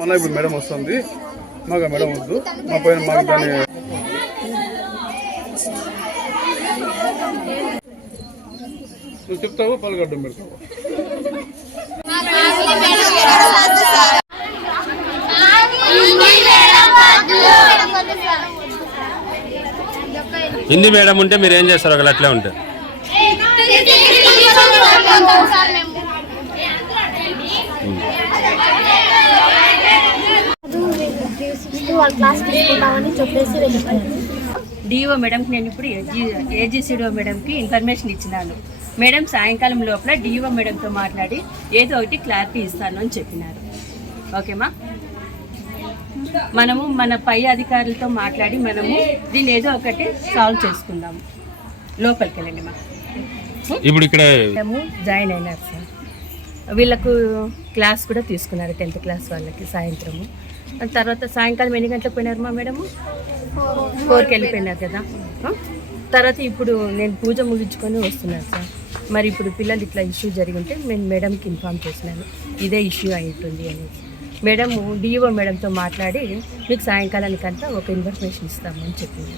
మళ్ళీ ఇప్పుడు మేడం వస్తుంది. మాకు మేడం వద్దు. మా పైన మాకు దాన్ని నువ్వు చెప్తావా? పలకడ్డం పెడతావా? హిందీ మేడం ఉంటే మీరు ఏం చేస్తారు? ఒకళ్ళు అట్లే ఉంటే. వాళ్ళ క్లాస్ తీసుకుంటామని చెప్పేసి వెళ్ళిపోయారు. డిఓ మేడంకి నేను ఇప్పుడు ఏజీ ఏజీసీడీఓ మేడంకి ఇన్ఫర్మేషన్ ఇచ్చినాను. మేడం సాయంకాలం లోపల డిఓ మేడంతో మాట్లాడి ఏదో ఒకటి క్లారిటీ ఇస్తాను అని చెప్పినారు. ఓకేమా మనము మన పై అధికారులతో మాట్లాడి మనము దీన్ని ఏదో ఒకటి సాల్వ్ చేసుకుందాము. లోపలికి వెళ్ళండి మా. ఇప్పుడు ఇక్కడ మేడము జాయిన్ అయినారు సార్. వీళ్ళకు క్లాస్ కూడా తీసుకున్నారు టెన్త్ క్లాస్ వాళ్ళకి సాయంత్రము. తర్వాత సాయంకాలం ఎన్ని గంటలకు పోయినారు మా మేడము? ఫోర్కి వెళ్ళిపోయినారు కదా. తర్వాత ఇప్పుడు నేను పూజ ముగించుకొని వస్తున్నాను సార్. మరి ఇప్పుడు పిల్లలు ఇట్లా ఇష్యూ జరిగింటే నేను మేడంకి ఇన్ఫామ్ చేసినాను ఇదే ఇష్యూ అయి ఉంటుంది అని. మేడం డిఓ మేడంతో మాట్లాడి మీకు సాయంకాలానికంతా ఒక ఇన్ఫర్మేషన్ ఇస్తామని చెప్పింది